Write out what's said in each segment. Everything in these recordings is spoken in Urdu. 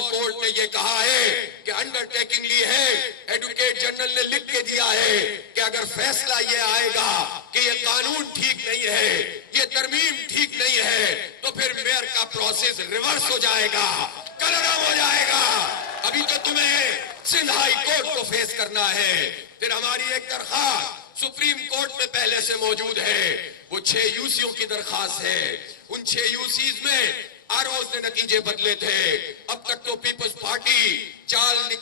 اور کورٹ نے یہ کہا ہے کہ انڈر ٹیکنگ لی ہے، ایڈوکیٹ جنرل نے لکھ کے دیا ہے کہ اگر فیصلہ یہ آئے گا کہ یہ قانون ٹھیک نہیں ہے، یہ ترمیم ٹھیک نہیں ہے، تو پھر میئر کا پروسیس ریورس ہو جائے گا، کلرم ہو جائے گا۔ ابھی تو تمہیں سندھ ہائی کورٹ کو فیس کرنا ہے۔ پھر ہماری ایک درخواست سپریم کورٹ میں پہلے سے موجود ہے، وہ 6 یوسیوں کی درخواست ہے۔ ان 6 یوسیز میں آروز نے نتیجے بدلے تھے۔ اب تک تو پیپلز پارٹی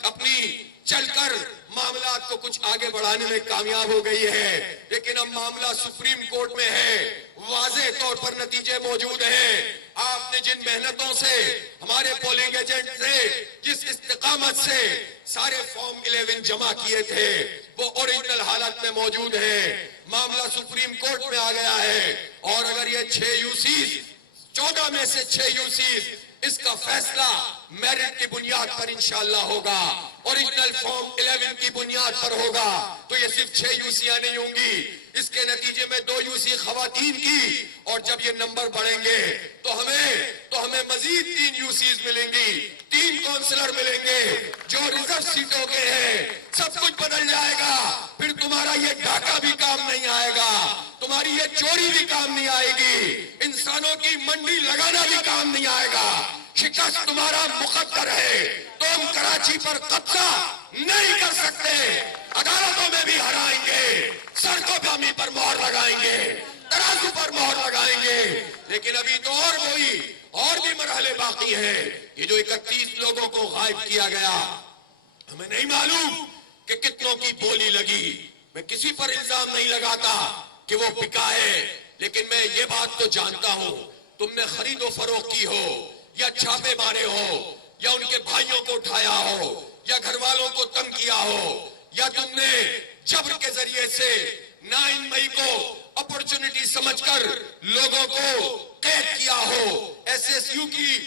اپنی چل کر معاملات کو کچھ آگے بڑھانے میں کامیاب ہو گئی ہے، لیکن اب معاملہ سپریم کورٹ میں ہے، واضح طور پر نتیجے موجود ہیں۔ آپ نے جن محنتوں سے، ہمارے پولنگ ایجنٹ سے، جس استقامت سے سارے فارم 11 جمع کیے تھے، وہ اوریجنل حالت میں موجود ہیں۔ معاملہ سپریم کورٹ میں آ گیا ہے، اور اگر یہ 6 یوسیز 14 میں سے 6 یوسیز اس کا فیصلہ میرٹ کی بنیاد پر انشاءاللہ ہوگا، اوریجنل فارم 11 کی بنیاد پر ہوگا، تو یہ صرف 6 یوسیاں نہیں ہوں گی، اس کے نتیجے میں 2 یوسی خواتین کی، اور جب یہ نمبر بڑھیں گے تو ہمیں مزید 3 یوسیز ملیں گی، 3 کونسلر ملیں گے جو ریزرو سیٹوں کے ہیں۔ سب کچھ بدل جائے گا، پھر تمہارا یہ ڈاکہ بھی کام نہیں آئے گا، تمہاری یہ چوری بھی کام نہیں آئے گی، انسانوں کی منڈی لگانا بھی کام نہیں آئے گا۔ شکست تمہارا مقدر ہے، تم کراچی پر قبضہ نہیں کر سکتے، عدالتوں میں بھی ہرائیں گے، سڑکوں پر مہر لگائیں گے، ترازو پر مہر لگائیں گے، لیکن ابھی تو اور بھی مرحلے باقی ہیں۔ یہ جو 31 لوگوں کو غائب کیا گیا، ہمیں نہیں معلوم کہ کتنوں کی بولی لگی، میں کسی پر الزام نہیں لگاتا کہ وہ بکا ہے، لیکن میں یہ بات تو جانتا ہوں، تم نے خرید و فروخت کی ہو، یا چھاپے مارے ہو، یا ان کے بھائیوں کو اٹھایا ہو، یا گھر والوں کو تنگ کیا ہو، یا تم نے جبر کے ذریعے سے 9 مئی کو اپرچونٹی سمجھ کر لوگوں کو قید کیا ہو، ایس ایس یو کی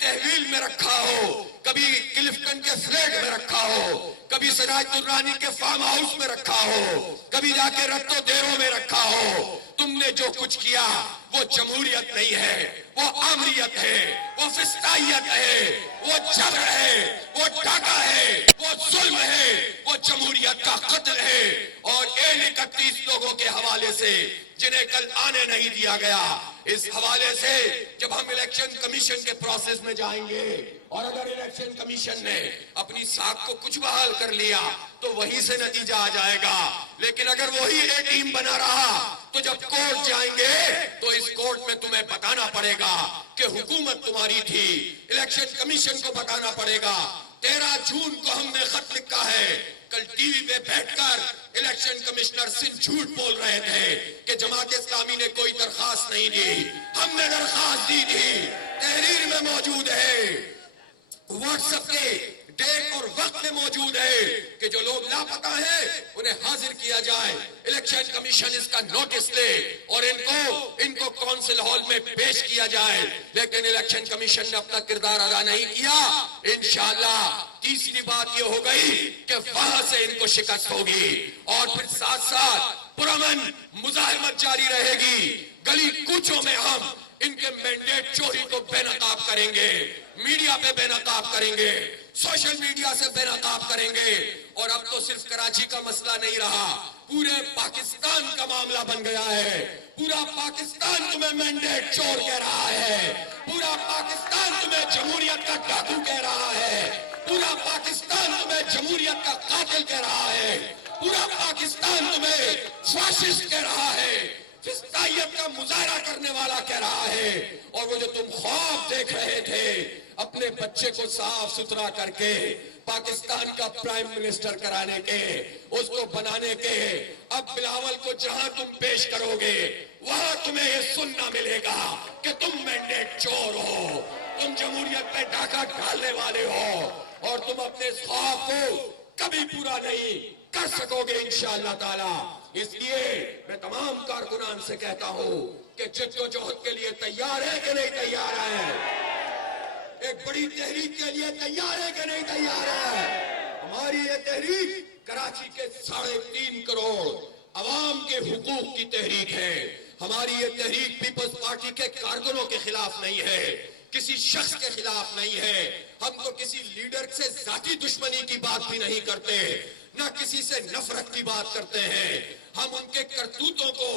تحویل میں رکھا ہو، کبھی کلفٹن کے فلیٹ میں رکھا ہو، کبھی سراج درانی کے فارم ہاؤس میں رکھا ہو، کبھی جا کے رتو دیروں میں رکھا ہو، تم نے جو کچھ کیا وہ جمہوریت نہیں ہے، وہ آمریت ہے، وہ فسطائیت ہے، وہ جبر ہے، وہ ڈاکہ ہے، وہ ظلم ہے، وہ جمہوریت کا قتل ہے۔ اور ان 31 لوگوں کے حوالے سے جنہیں کل آنے نہیں دیا گیا، اس حوالے سے جب ہم الیکشن کمیشن کے پروسیس میں جائیں گے، اور اگر الیکشن کمیشن نے اپنی ساکھ کو کچھ بحال کر لیا تو وہیں سے نتیجہ آ جائے گا، لیکن اگر وہی اے ٹیم بنا رہا تو جب کورٹ جائیں گے تو اس کورٹ میں تمہیں بتانا پڑے گا کہ حکومت تمہاری تھی، الیکشن کمیشن کو بتانا پڑے گا۔ 13 جون کو ہم نے خط لکھا ہے، کل ٹی وی پہ بیٹھ کر الیکشن کمشنر سندھ جھوٹ بول رہے تھے کہ جماعت اسلامی نے کوئی درخواست نہیں دی، ہم نے درخواست دی تھی، تحریر میں موجود ہے، واٹس ایپ کے ڈیٹ اور وقت میں موجود ہے کہ جو لوگ لاپتہ ہیں انہیں حاضر کیا جائے، الیکشن کمیشن اس کا نوٹس لے اور ان کو کونسل ہال میں پیش کیا جائے، لیکن الیکشن کمیشن نے اپنا کردار ادا نہیں کیا۔ انشاءاللہ تیسری بات یہ ہو گئی کہ وہاں سے ان کو شکست ہوگی، اور پھر ساتھ ساتھ پرامن مزاحمت جاری رہے گی، گلی کوچوں میں ہم ان کے مینڈیٹ چوری کو بے نقاب کریں گے، میڈیا پہ بے نقاب کریں گے، سوشل میڈیا سے بے نقاب کریں گے، اور اب تو صرف کراچی کا مسئلہ نہیں رہا، پورے پاکستان کا معاملہ بن گیا ہے، پورا پاکستان تمہیں مینڈیٹ چور کہہ رہا ہے، پورا پاکستان تمہیں جمہوریت کا ڈاکو کہہ رہا ہے، پورا پاکستان تمہیں جمہوریت کا قاتل کہہ رہا ہے، پورا پاکستان تمہیں فاشسٹ کہہ رہا ہے، فسطائیت کا مظاہرہ کرنے والا کہہ رہا ہے، اور وہ جو تم خواب دیکھ رہے تھے اپنے بچے کو صاف ستھرا کر کے پاکستان کا پرائم منسٹر کرانے کے، اس کو بنانے کے، اب بلاول کو جہاں تم پیش کرو گے وہاں تمہیں یہ سننا ملے گا کہ تم مینڈیٹ چور ہو، تم جمہوریت پہ ڈاکہ ڈالنے والے ہو، اور تم اپنے خواب کو کبھی پورا نہیں کر سکو گے انشاءاللہ تعالی۔ اس لیے میں تمام کارکنان سے کہتا ہوں کہ جد و جہد کے لیے تیار ہے کہ نہیں تیار ہے؟ ایک بڑی تحریک کے لیے تیار ہے کہ نہیں تیار ہے؟ ہماری یہ تحریک کراچی کے 3.5 کروڑ عوام کے حقوق کی تحریک ہے، ہماری یہ تحریک پیپلز پارٹی کے کارکنوں کے خلاف نہیں ہے، کسی شخص کے خلاف نہیں ہے، ہم تو کسی لیڈر سے ذاتی دشمنی کی بات بھی نہیں کرتے، نہ کسی سے نفرت کی بات کرتے ہیں، ہم ان کے کرتوتوں کو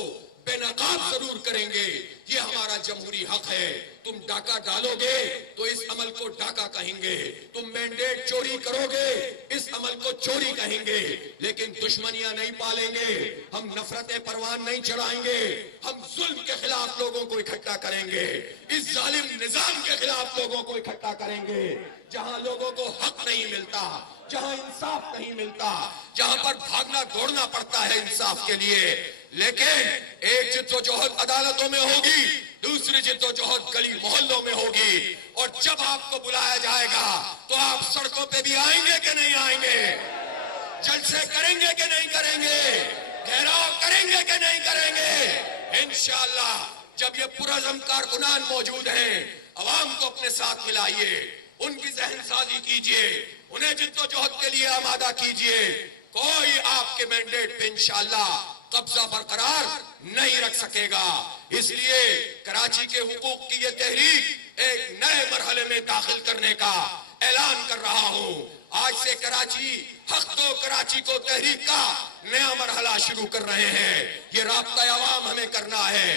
بے نقاب ضرور کریں گے، یہ ہمارا جمہوری حق ہے۔ تم ڈاکہ ڈالو گے تو اس عمل کو ڈاکہ کہیں گے، تم مینڈیٹ چوری کرو گے اس عمل کو چوری کہیں گے، لیکن دشمنیاں نہیں پالیں گے، ہم نفرت پروان نہیں چڑھائیں گے، ہم ظلم کے خلاف لوگوں کو اکٹھا کریں گے، اس ظالم نظام کے خلاف لوگوں کو اکٹھا کریں گے۔ جہاں لوگوں کو حق نہیں ملتا، جہاں انصاف نہیں ملتا، جہاں پر بھاگنا دوڑنا پڑتا ہے انصاف کے لیے، لیکن ایک جد و جہد عدالتوں میں ہوگی، دوسری جد و جہد گلی محلوں میں ہوگی، اور جب آپ کو بلایا جائے گا تو آپ سڑکوں پہ بھی آئیں گے کہ نہیں آئیں گے؟ جلسے کریں گے کہ نہیں کریں گے؟ گھیراؤ کریں گے کہ نہیں کریں گے؟ انشاءاللہ جب یہ پرعزم کارکنان موجود ہیں، عوام کو اپنے ساتھ ملائیے، ان کی ذہن سازی کیجئے، انہیں جد و جہد کے لیے آمادہ کیجئے، کوئی آپ کے مینڈیٹ پہ انشاءاللہ قبضہ برقرار نہیں رکھ سکے گا۔ اس لیے کراچی کے حقوق کی یہ تحریک ایک نئے مرحلے میں داخل کرنے کا اعلان کر رہا ہوں۔ آج سے کراچی حق دو کراچی کو تحریک کا نیا مرحلہ شروع کر رہے ہیں۔ یہ رابطہ عوام ہمیں کرنا ہے،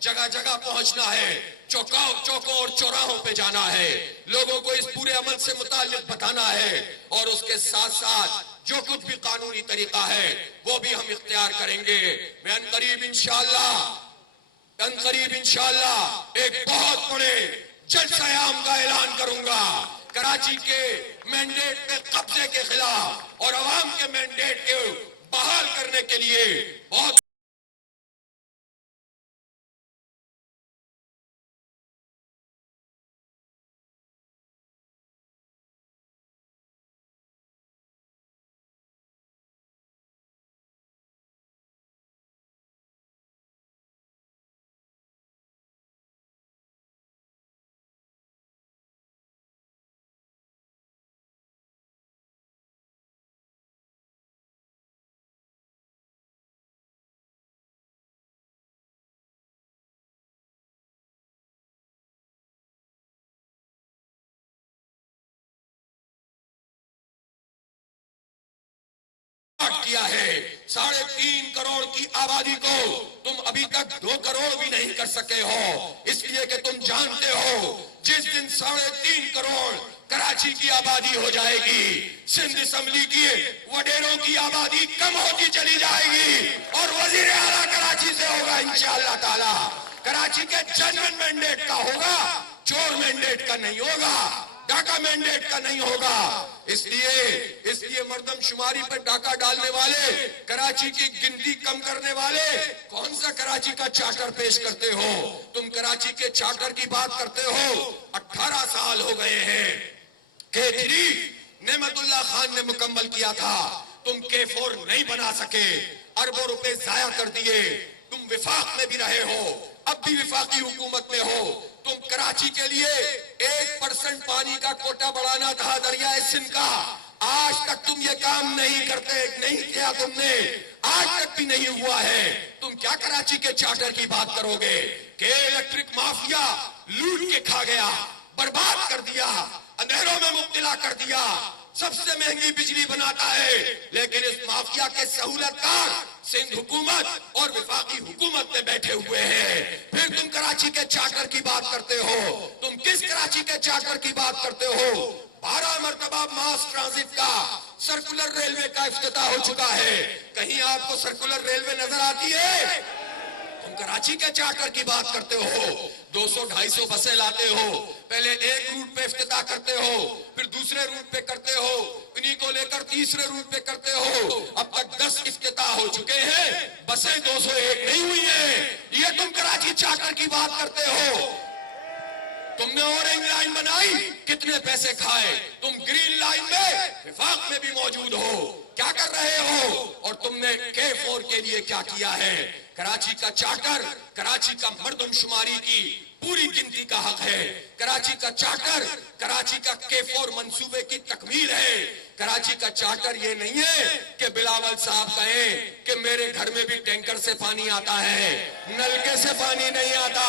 جگہ جگہ پہنچنا ہے، چوکوں اور چوراہوں پہ جانا ہے، لوگوں کو اس پورے عمل سے متعلق بتانا ہے، اور اس کے ساتھ ساتھ جو کچھ بھی قانونی طریقہ ہے وہ بھی ہم اختیار کریں گے۔ میں عنقریب انشاءاللہ ایک بہت بڑے جلسہ عام کا اعلان کروں گا، کراچی کے مینڈیٹ پہ قبضے کے خلاف اور عوام کے مینڈیٹ کو بحال کرنے کے لیے بہت کیا ہے۔ 3.5 کروڑ کی آبادی کو تم ابھی تک 2 کروڑ بھی نہیں کر سکے ہو، اس لیے کہ تم جانتے ہو جس دن 3.5 کروڑ کراچی کی آبادی ہو جائے گی، سندھ اسمبلی کی وڈیروں کی آبادی کم ہوتی چلی جائے گی، اور وزیر اعلیٰ کراچی سے ہوگا انشاءاللہ تعالی۔ کراچی کے جنرل مینڈیٹ کا ہوگا، چور مینڈیٹ کا نہیں ہوگا، ڈاکہ مینڈیٹ کا نہیں ہوگا۔ اس لیے مردم شماری پر ڈاکہ ڈالنے والے، کراچی کی گنتی کم کرنے والے، کون سا کراچی کا چارٹر پیش کرتے ہو؟ تم کراچی کے چارٹر کی بات کرتے ہو، 18 سال ہو گئے ہیں، K3 نعمت اللہ خان نے مکمل کیا تھا، تم K4 نہیں بنا سکے، اربوں روپے ضائع کر دیے، تم وفاق میں بھی رہے ہو، اب بھی وفاقی حکومت میں ہو، تم کراچی کے لیے 1% پانی کا کوٹا بڑھانا تھا دریائے سندھ کا، آج تک تم یہ کام نہیں کیا، تم نے آج تک بھی نہیں ہوا ہے، تم کیا کراچی کے چارٹر کی بات کرو گے کہ الیکٹرک مافیا لوٹ کے کھا گیا، برباد کر دیا، اندھیروں میں مبتلا کر دیا، سب سے مہنگی بجلی بناتا ہے، لیکن اس مافیا کے سہولت کار سندھ حکومت اور وفاقی حکومت میں بیٹھے ہوئے ہیں۔ پھر تم کراچی کے چارٹر کی بات کرتے ہو، تم کس کراچی کے چارٹر کی بات کرتے ہو؟ 12 مرتبہ ماس ٹرانزٹ کا سرکولر ریلوے کا افتتاح ہو چکا ہے، کہیں آپ کو سرکولر ریلوے نظر آتی ہے؟ تم کراچی کے چارٹر کی بات کرتے ہو، 200-250 بسیں لاتے ہو، پہلے ایک روٹ پہ افتتاح کرتے ہو، پھر دوسرے روٹ پہ کرتے ہو، انہی کو لے کر تیسرے روٹ پہ کرتے ہو، اب تک 10 افتتاح ہو چکے ہیں، بسیں 201 نہیں ہوئی ہیں، یہ تم کراچی چارٹر کی بات کرتے ہو۔ تم نے اورنج لائن بنائی، کتنے پیسے کھائے؟ تم گرین لائن میں وفاق میں بھی موجود ہو، کیا کر رہے ہو؟ اور تم نے K4 کے لیے کیا کیا ہے؟ کراچی کا چارٹر کراچی کا مردم شماری کی پوری گنتی کا حق ہے، کراچی کا چارٹر کراچی کا K4 منصوبے کی تکمیل ہے۔ کراچی کا چارٹر یہ نہیں ہے کہ بلاول صاحب کہیں کہ میرے گھر میں بھی ٹینکر سے پانی آتا ہے، نلکے سے پانی نہیں آتا۔